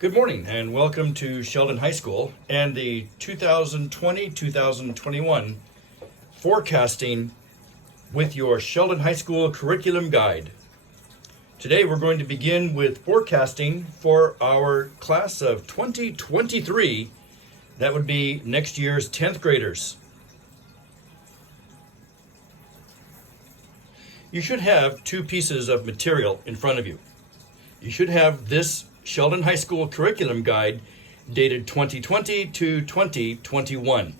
Good morning and welcome to Sheldon High School and the 2020-2021 Forecasting with your Sheldon High School Curriculum Guide. Today we're going to begin with forecasting for our class of 2023. That would be next year's 10th graders. You should have two pieces of material in front of you. You should have this Sheldon High School Curriculum Guide dated 2020 to 2021.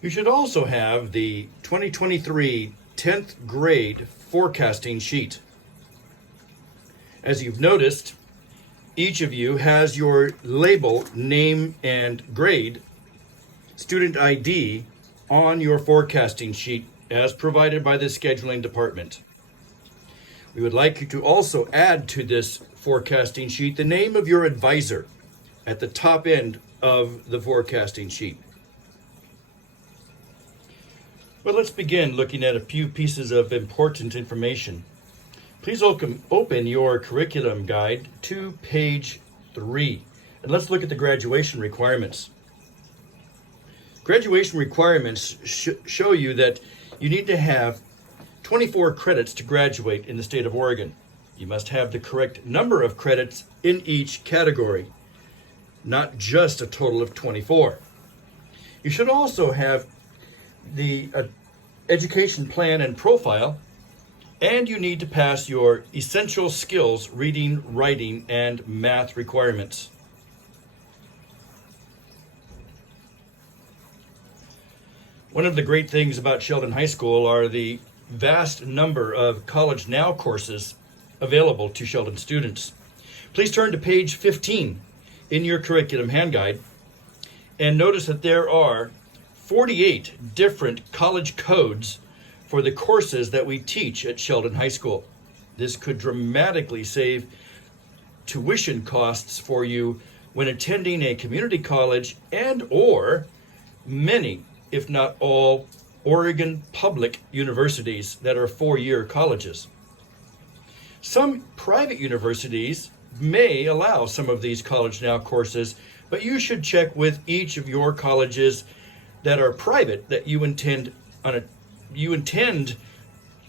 You should also have the 2023 10th grade forecasting sheet. As you've noticed, each of you has your label, name, and grade, student ID, on your forecasting sheet as provided by the scheduling department. We would like you to also add to this forecasting sheet the name of your advisor at the top end of the forecasting sheet. Well, let's begin looking at a few pieces of important information. Please open your curriculum guide to page 3, and let's look at the graduation requirements. Graduation requirements show you that you need to have 24 credits to graduate in the state of Oregon. You must have the correct number of credits in each category, not just a total of 24. You should also have the education plan and profile, and you need to pass your essential skills reading, writing, and math requirements. One of the great things about Sheldon High School are the vast number of College Now courses available to Sheldon students. Please turn to page 15 in your curriculum hand guide and notice that there are 48 different college codes for the courses that we teach at Sheldon High School. This could dramatically save tuition costs for you when attending a community college and or many, if not all, Oregon public universities that are four-year colleges. Some private universities may allow some of these College Now courses, but you should check with each of your colleges that are private that you intend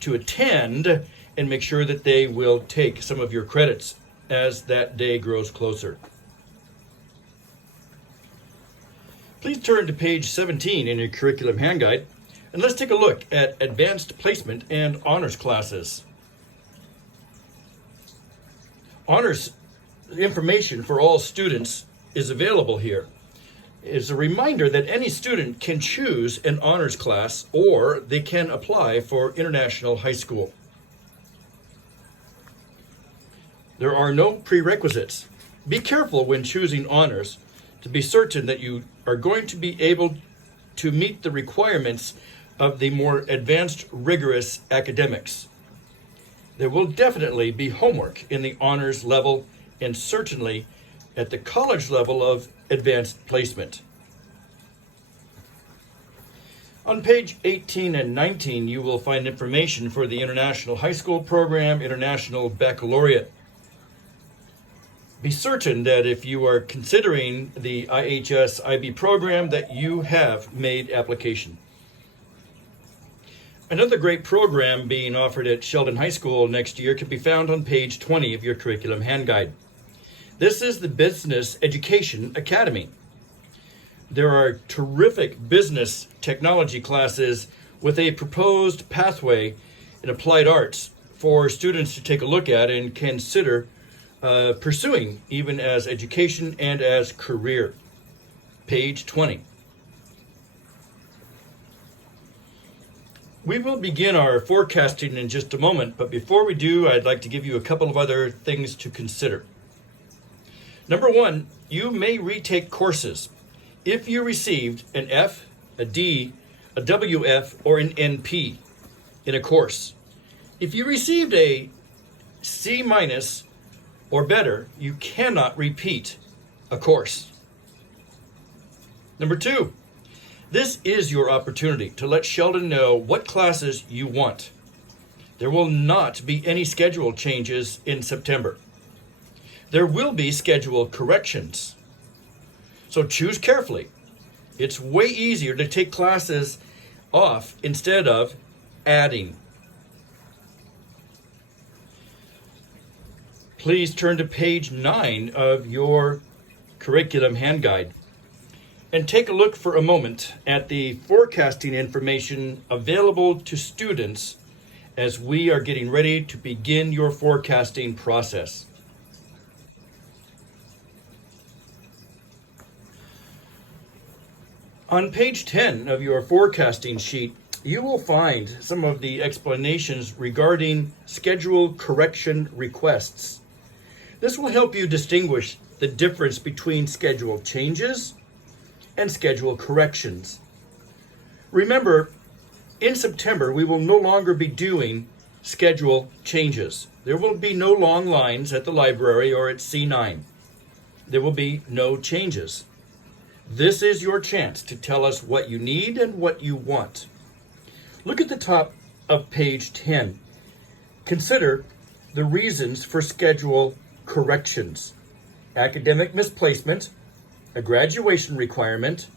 to attend and make sure that they will take some of your credits as that day grows closer. Please turn to page 17 in your curriculum hand guide, and let's take a look at advanced placement and honors classes. Honors information for all students is available here. It's a reminder that any student can choose an honors class or they can apply for international high school. There are no prerequisites. Be careful when choosing honors to be certain that you are going to be able to meet the requirements of the more advanced, rigorous academics. There will definitely be homework in the honors level and certainly at the college level of advanced placement. On page 18 and 19, you will find information for the International High School Program, International Baccalaureate. Be certain that if you are considering the IHS IB program that you have made application. Another great program being offered at Sheldon High School next year can be found on page 20 of your curriculum hand guide. This is the Business Education Academy. There are terrific business technology classes with a proposed pathway in applied arts for students to take a look at and consider pursuing even as education and as career. Page 20. We will begin our forecasting in just a moment, but before we do, I'd like to give you a couple of other things to consider. Number one, you may retake courses if you received an F, a D, a WF, or an NP in a course. If you received a C- or better, you cannot repeat a course. Number two, this is your opportunity to let Sheldon know what classes you want. There will not be any schedule changes in September. there will be schedule corrections. So choose carefully. It's way easier to take classes off instead of adding. Please turn to page 9 of your curriculum hand guide and take a look for a moment at the forecasting information available to students as we are getting ready to begin your forecasting process. On page 10 of your forecasting sheet, you will find some of the explanations regarding schedule correction requests. This will help you distinguish the difference between schedule changes and schedule corrections. Remember, in September, we will no longer be doing schedule changes. There will be no long lines at the library or at C9. There will be no changes. This is your chance to tell us what you need and what you want. Look at the top of page 10. Consider the reasons for schedule corrections: academic misplacement, a graduation requirement,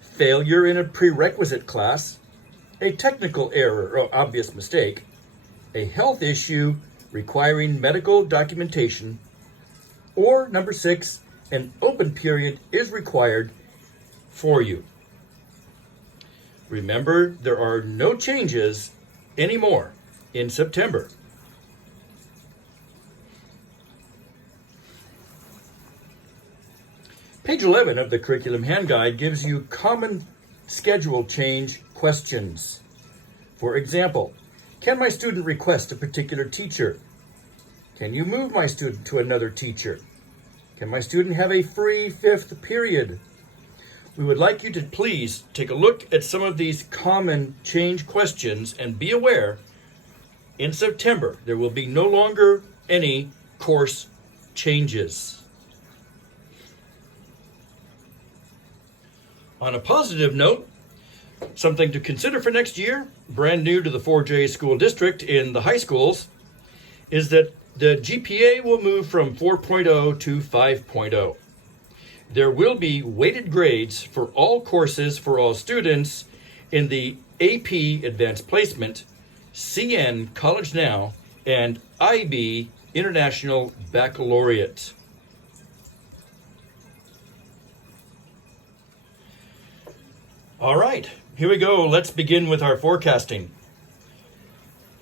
failure in a prerequisite class, a technical error or obvious mistake, a health issue requiring medical documentation, or number 6, an open period is required for you. Remember, there are no changes anymore in September. Page 11 of the Curriculum Hand Guide gives you common schedule change questions. For example, can my student request a particular teacher? Can you move my student to another teacher? Can my student have a free 5th period? We would like you to please take a look at some of these common change questions and be aware, in September, there will be no longer any course changes. On a positive note, something to consider for next year, brand new to the 4J school district in the high schools, is that the GPA will move from 4.0 to 5.0. There will be weighted grades for all courses for all students in the AP Advanced Placement, CN College Now, and IB International Baccalaureate. All right, here we go. Let's begin with our forecasting.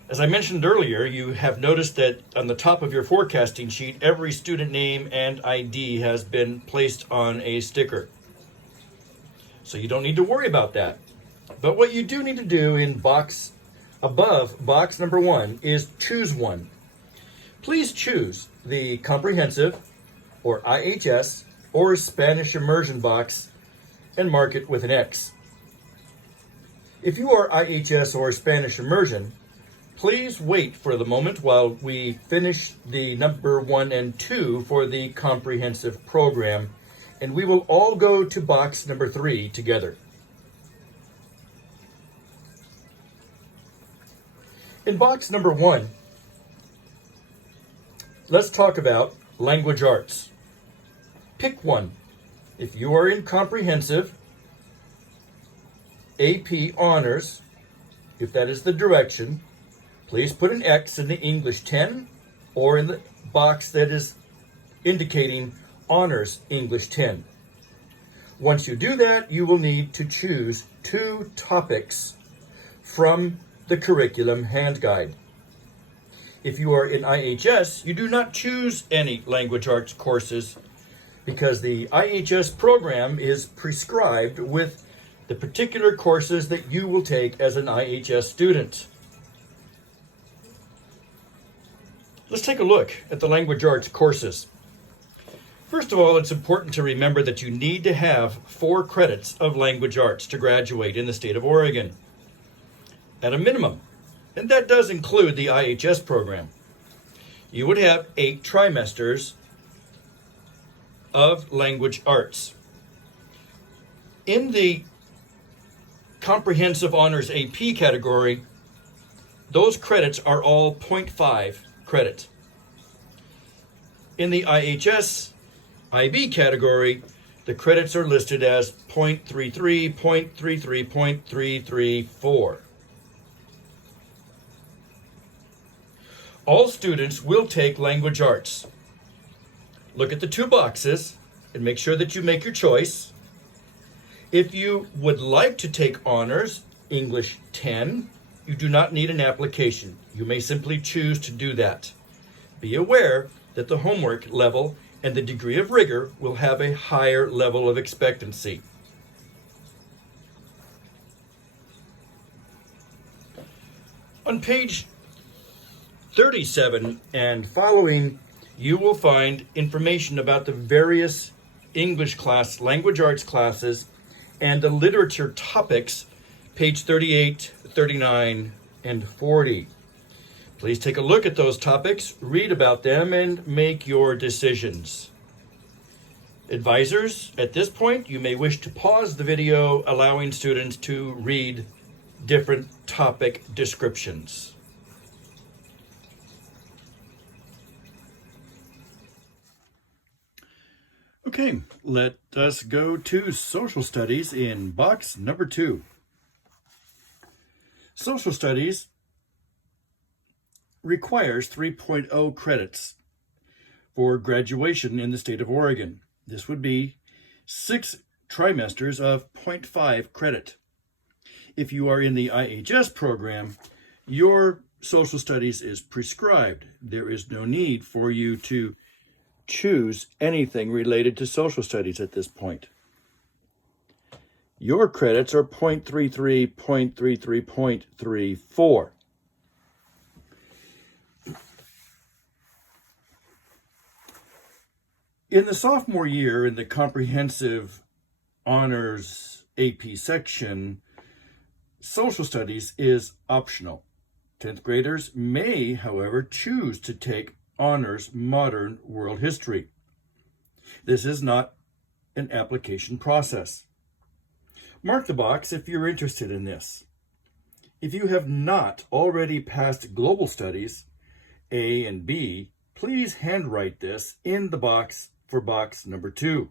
As I mentioned earlier, you have noticed that on the top of your forecasting sheet, every student name and ID has been placed on a sticker. So you don't need to worry about that. But what you do need to do in box above box number 1 is choose one. Please choose the comprehensive or IHS or Spanish immersion box and mark it with an X. If you are IHS or Spanish immersion, please wait for the moment while we finish the number 1 and 2 for the comprehensive program, and we will all go to box number 3 together. In box number 1, let's talk about language arts. Pick one. If you are in comprehensive, AP honors, if that is the direction, please put an X in the English 10 or in the box that is indicating Honors English 10. Once you do that, you will need to choose 2 topics from the curriculum hand guide. If you are in IHS, you do not choose any language arts courses because the IHS program is prescribed with the particular courses that you will take as an IHS student. Let's take a look at the language arts courses. First of all, it's important to remember that you need to have 4 credits of language arts to graduate in the state of Oregon, at a minimum, and that does include the IHS program. You would have 8 trimesters of language arts. In the Comprehensive Honors AP category, those credits are all 0.5 credit. In the IHS IB category, the credits are listed as 0.33, 0.33, 0.334. All students will take language arts. Look at the two boxes and make sure that you make your choice. If you would like to take honors, English 10, you do not need an application. You may simply choose to do that. Be aware that the homework level and the degree of rigor will have a higher level of expectancy. On page 37 and following, you will find information about the various English class, language arts classes, and the literature topics, page 38, 39, and 40. Please take a look at those topics, read about them, and make your decisions. Advisors, at this point, you may wish to pause the video, allowing students to read different topic descriptions. Okay, let us go to social studies in box number 2. Social studies requires 3.0 credits for graduation in the state of Oregon. This would be 6 trimesters of 0.5 credit. If you are in the IHS program, your social studies is prescribed. There is no need for you to choose anything related to social studies at this point. Your credits are 0.33, 0.33, 0.34. In the sophomore year, in the comprehensive honors AP section, social studies is optional. 10th graders may, however, choose to take honors modern world history. This is not an application process. Mark the box if you're interested in this. If you have not already passed global studies, A and B, please handwrite this in the box for box number 2.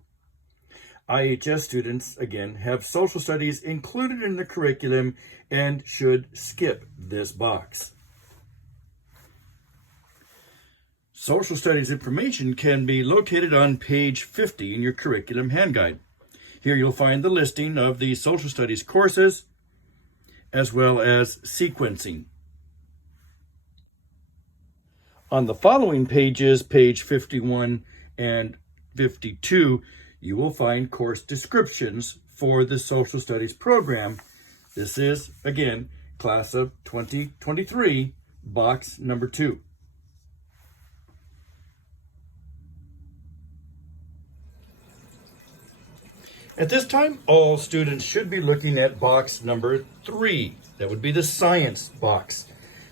IHS students, again, have social studies included in the curriculum and should skip this box. Social studies information can be located on page 50 in your curriculum hand guide. Here you'll find the listing of the social studies courses as well as sequencing. On the following pages, page 51 and 52, you will find course descriptions for the social studies program. This is, again, class of 2023, box number 2. At this time, all students should be looking at box number 3. That would be the science box.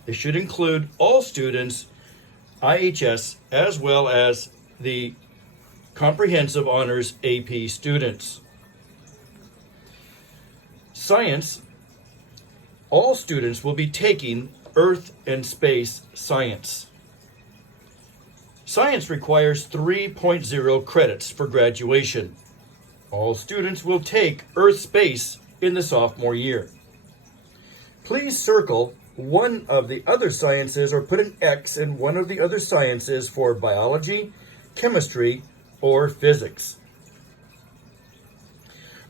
This should include all students, IHS, as well as the comprehensive honors AP students. Science, all students will be taking Earth and Space Science. Science requires 3.0 credits for graduation. All students will take Earth Space in the sophomore year. Please circle one of the other sciences or put an X in one of the other sciences for biology, chemistry, or physics.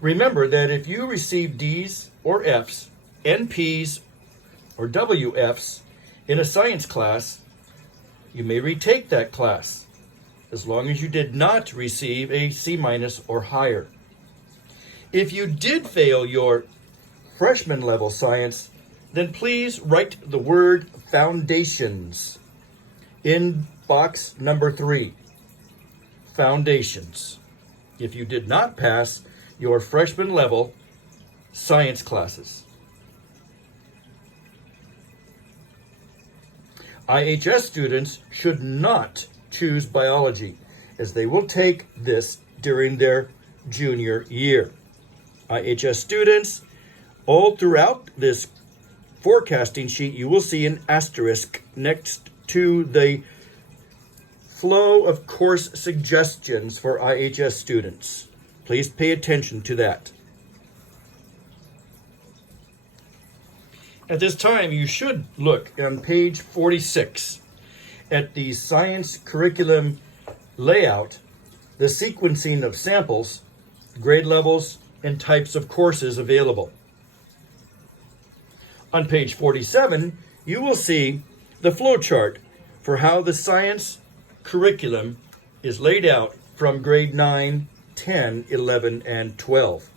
Remember that if you receive D's or F's, NP's, or WF's in a science class, you may retake that class, as long as you did not receive a C- or higher. If you did fail your freshman level science, then please write the word foundations in box number 3. Foundations. If you did not pass your freshman level science classes. IHS students should not choose biology, as they will take this during their junior year. IHS students, all throughout this forecasting sheet, you will see an asterisk next to the flow of course suggestions for IHS students. Please pay attention to that. At this time, you should look on page 46 at the science curriculum layout, the sequencing of samples, grade levels, and types of courses available. On page 47, you will see the flow chart for how the science curriculum is laid out from grade 9, 10, 11, and 12.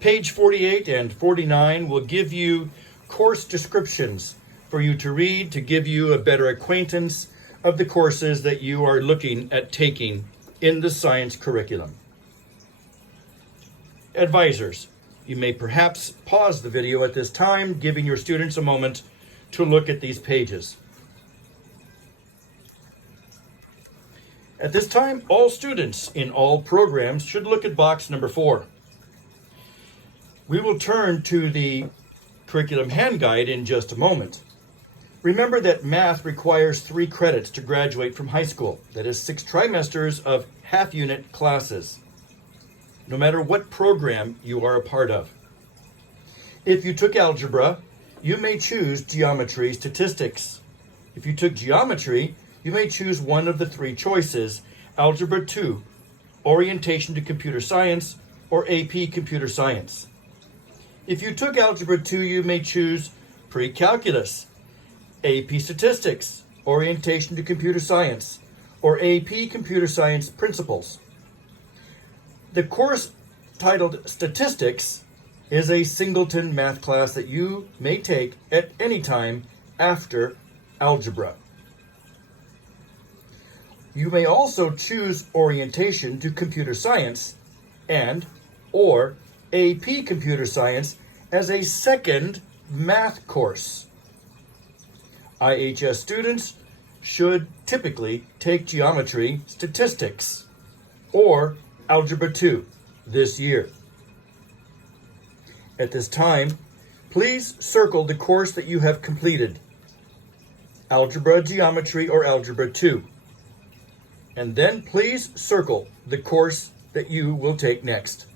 Page 48 and 49 will give you course descriptions for you to read to give you a better acquaintance of the courses that you are looking at taking in the science curriculum. Advisors, you may perhaps pause the video at this time, giving your students a moment to look at these pages. At this time, all students in all programs should look at box number 4. We will turn to the curriculum hand guide in just a moment. Remember that math requires 3 credits to graduate from high school. That is 6 trimesters of half-unit classes, no matter what program you are a part of. If you took algebra, you may choose geometry statistics. If you took geometry, you may choose one of the 3 choices, Algebra 2, Orientation to Computer Science, or AP Computer Science. If you took Algebra 2, you may choose Pre-Calculus, AP Statistics, Orientation to Computer Science, or AP Computer Science Principles. The course titled Statistics is a singleton math class that you may take at any time after algebra. You may also choose Orientation to Computer Science or AP Computer Science as a second math course. IHS students should typically take Geometry Statistics or Algebra 2 this year. At this time, please circle the course that you have completed, Algebra, Geometry, or Algebra 2, and then please circle the course that you will take next.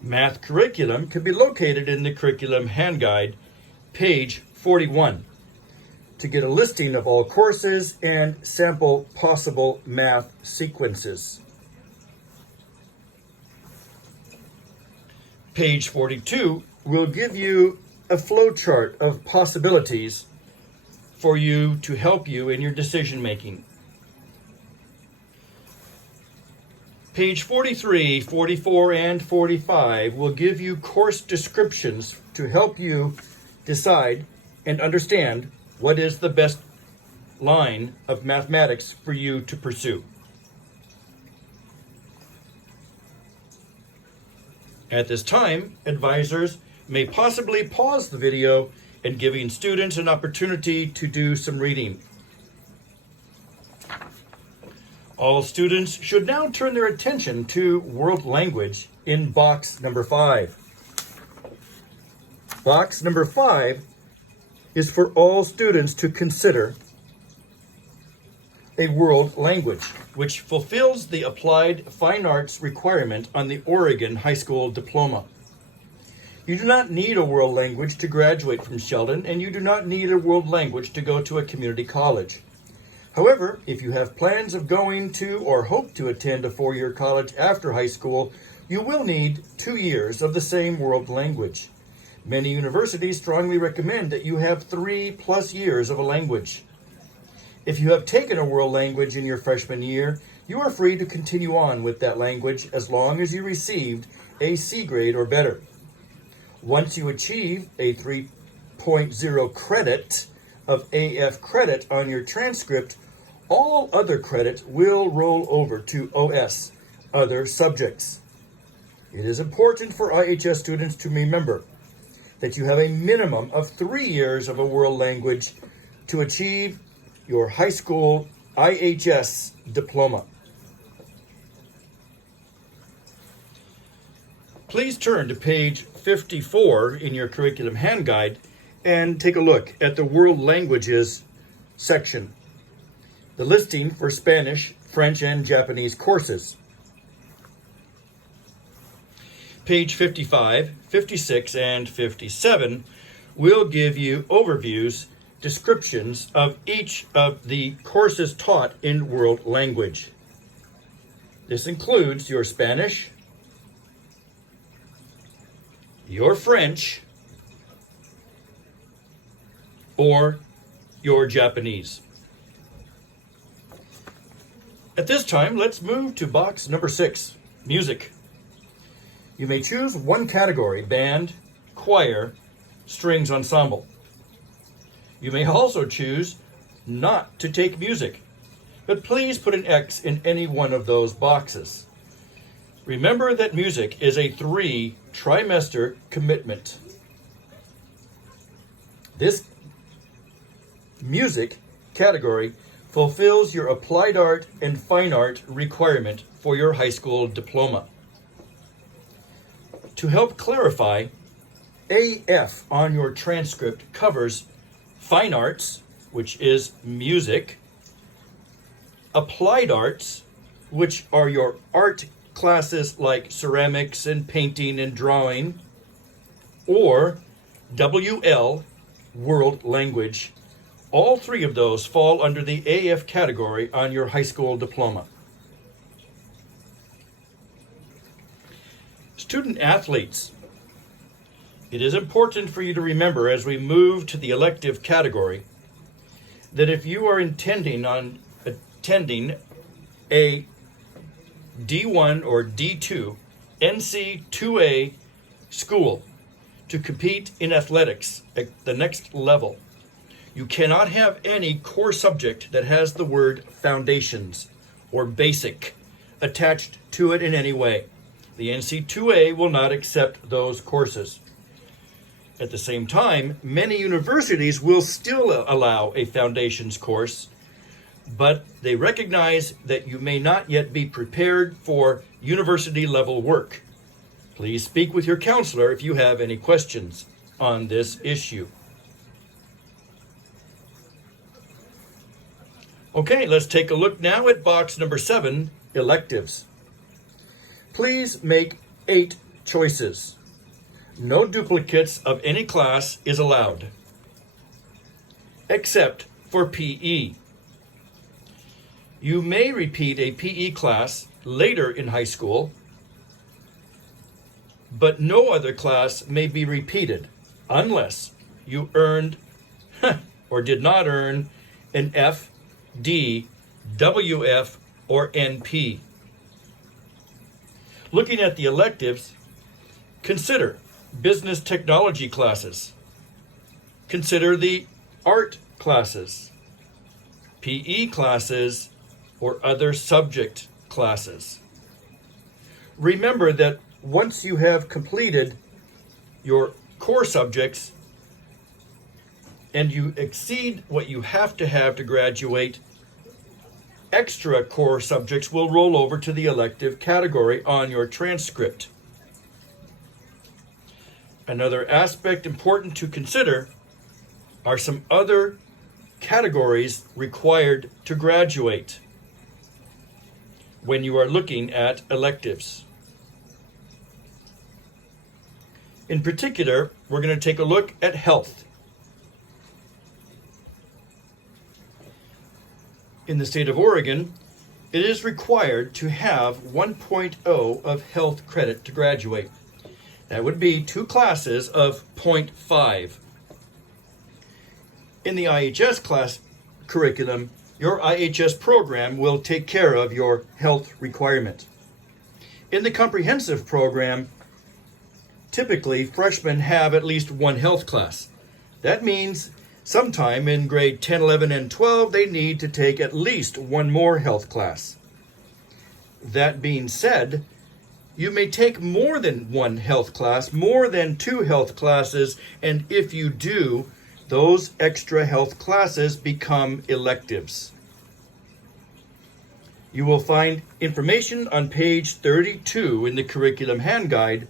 Math curriculum can be located in the curriculum hand guide, page 41, to get a listing of all courses and sample possible math sequences. Page 42 will give you a flow chart of possibilities for you to help you in your decision making. Page 43, 44, and 45 will give you course descriptions to help you decide and understand what is the best line of mathematics for you to pursue. At this time, advisors may possibly pause the video and giving students an opportunity to do some reading. All students should now turn their attention to world language in box number 5. Box number 5 is for all students to consider a world language, which fulfills the applied fine arts requirement on the Oregon High School diploma. You do not need a world language to graduate from Sheldon, and you do not need a world language to go to a community college. However, if you have plans of going to or hope to attend a 4-year college after high school, you will need 2 years of the same world language. Many universities strongly recommend that you have 3+ years of a language. If you have taken a world language in your freshman year, you are free to continue on with that language as long as you received a C grade or better. Once you achieve a 3.0 credit of AF credit on your transcript, all other credit will roll over to OS, other subjects. It is important for IHS students to remember that you have a minimum of 3 years of a world language to achieve your high school IHS diploma. Please turn to page 54 in your curriculum hand guide and take a look at the World Languages section, the listing for Spanish, French, and Japanese courses. Page 55, 56, and 57 will give you overviews, descriptions of each of the courses taught in world language. This includes your Spanish, your French, or your Japanese. At this time, let's move to box number 6, music. You may choose one category: band, choir, strings ensemble. You may also choose not to take music, but please put an X in any one of those boxes. Remember that music is a 3-trimester commitment. This music category fulfills your applied art and fine art requirement for your high school diploma. To help clarify, AF on your transcript covers fine arts, which is music, applied arts, which are your art classes like ceramics and painting and drawing, or WL, world language. All 3 of those fall under the AF category on your high school diploma. Student athletes. It is important for you to remember as we move to the elective category that if you are intending on attending a D1 or D2 NC2A school to compete in athletics at the next level, you cannot have any core subject that has the word foundations or basic attached to it in any way. The NC2A will not accept those courses. At the same time, many universities will still allow a foundations course, but they recognize that you may not yet be prepared for university level work. Please speak with your counselor if you have any questions on this issue. Okay, let's take a look now at box number 7, electives. Please make 8 choices. No duplicates of any class is allowed, except for PE. You may repeat a PE class later in high school, but no other class may be repeated unless you earned or did not earn an F, D, WF, or NP. Looking at the electives, consider business technology classes. Consider the art classes, PE classes, or other subject classes. Remember that once you have completed your core subjects and you exceed what you have to graduate, extra core subjects will roll over to the elective category on your transcript. Another aspect important to consider are some other categories required to graduate when you are looking at electives. In particular, we're going to take a look at health. In the state of Oregon, it is required to have 1.0 of health credit to graduate. That would be 2 classes of 0.5. In the IHS class curriculum, your IHS program will take care of your health requirement. In the comprehensive program, typically freshmen have at least 1 health class. That means sometime in grade 10, 11, and 12, they need to take at least 1 more health class. That being said, you may take more than 1 health class, more than 2 health classes, and if you do, those extra health classes become electives. You will find information on page 32 in the curriculum hand guide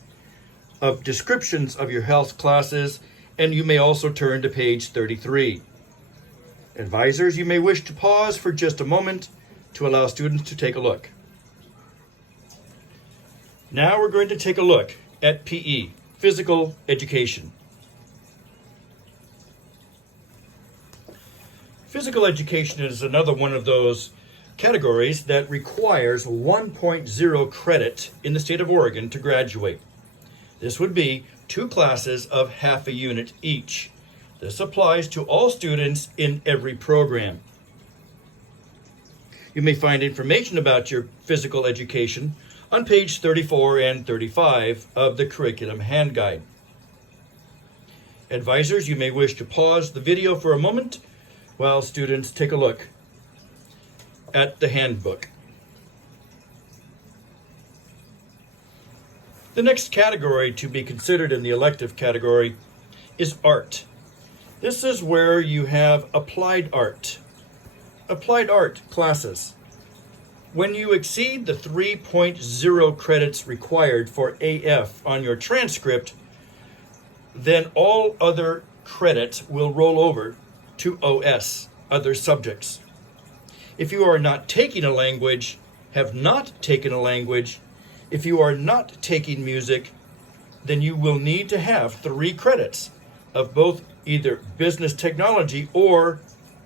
of descriptions of your health classes, and you may also turn to page 33. Advisors, you may wish to pause for just a moment to allow students to take a look. Now we're going to take a look at PE, physical education. Physical education is another one of those categories that requires 1.0 credit in the state of Oregon to graduate. This would be 2 classes of half a unit each. This applies to all students in every program. You may find information about your physical education on page 34 and 35 of the curriculum hand guide. Advisors, you may wish to pause the video for a moment while students take a look at the handbook. The next category to be considered in the elective category is art. This is where you have applied art classes. When you exceed the 3.0 credits required for AF on your transcript, then all other credits will roll over to OS, other subjects. If you are not taking a language, have not taken a language, if you are not taking music, then you will need to have 3 credits of both either business technology or,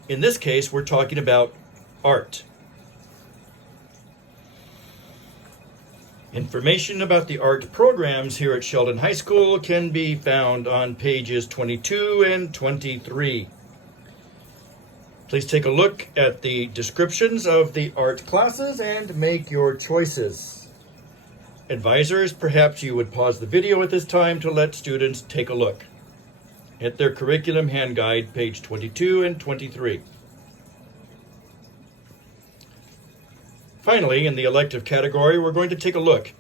in this case, we're talking about art. Information about the art programs here at Sheldon High School can be found on pages 22 and 23. Please take a look at the descriptions of the art classes and make your choices. Advisors, perhaps you would pause the video at this time to let students take a look at their curriculum hand guide, page 22 and 23. Finally, in the elective category, we're going to take a look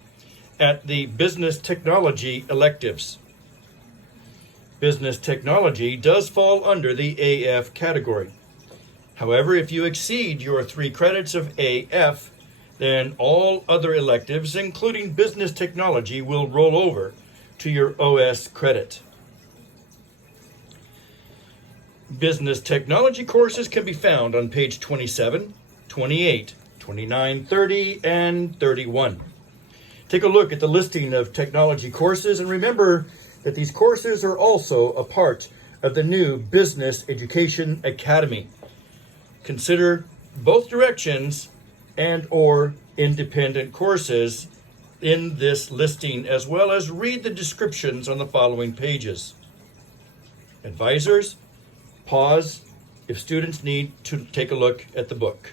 at the business technology electives. Business technology does fall under the AF category. However, if you exceed your 3 credits of AF, then all other electives, including business technology, will roll over to your OS credit. Business technology courses can be found on page 27, 28, 29, 30, and 31. Take a look at the listing of technology courses and remember that these courses are also a part of the new Business Education Academy. Consider both directions and or independent courses in this listing, as well as read the descriptions on the following pages. Advisors, pause if students need to take a look at the book.